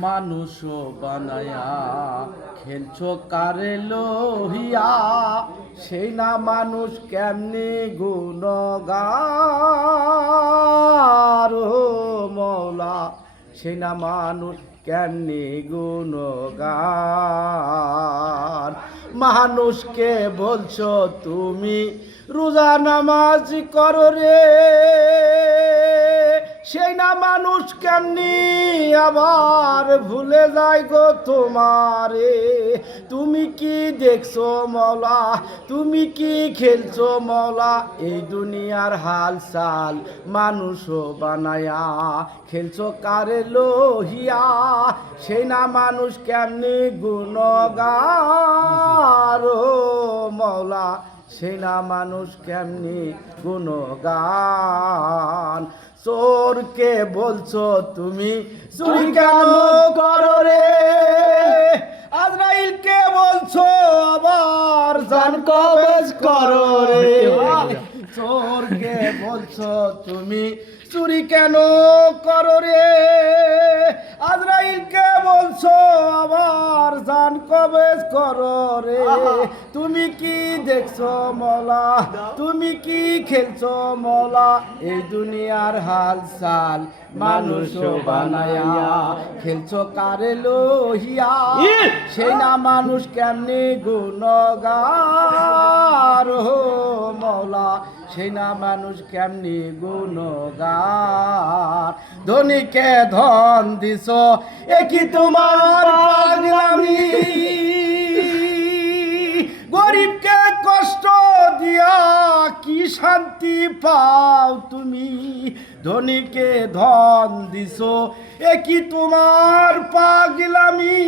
মানুষ বানায়া খেলছো কারে লোহিয়া সেই না মানুষ কেমনি গুণগার ও মৌলা সেই না মানুষ কেমনি গুণগার মানুষকে বলছো তুমি রোজা নামাজ করো রে সেই না মানুষ কেমনি আবার ভুলে যায় গো তোমারে তুমি কি দেখছো মৌলা তুমি কি খেলছো মৌলা এই দুনিয়ার হাল চাল মানুষ বানায়া খেলছো কারে লোহিয়া সেই না মানুষ কেমনি গুণগার ও মৌলা সেই না মানুষ কেমনি গুণগান চোরকে বলছো তুমি চুরি কেন করো রে আজরাইলকে বলছো আবার জান কবজ করো রে চোরকে বলছো তুমি চুরি কেন করো রে আজরাইলকে বলছো আবার জান কবজ করো রে তুমি কি দেখছো মৌলা তুমি কি খেলছো মৌলা এই দুনিয়ার হাল চাল মানুষ বানায়া খেলছো কারে লোহিয়া সেই না মানুষ কেমনি গুণগার হো মৌলা সেই না মানুষ কেমনি গুণগার ধনীকে ধন দিছ একই তোমার পাগলামি গরিবকে কষ্ট দিয়া কি শান্তি পাও তুমি ধনীকে ধন দিছো একই তোমার পাগলামি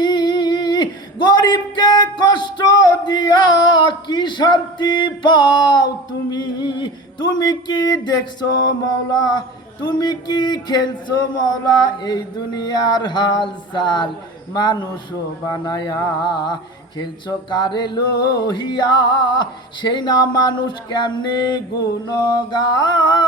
গরিবকে কষ্ট দিয়া কি শান্তি পাও তুমি তুমি কি দেখছো মৌলা তুমি কি খেলছো মৌলা এই দুনিয়ার হাল চাল মানুষ বানায়া খেলছো কারে লোহিয়া সেই না মানুষ কেমনে গুণগার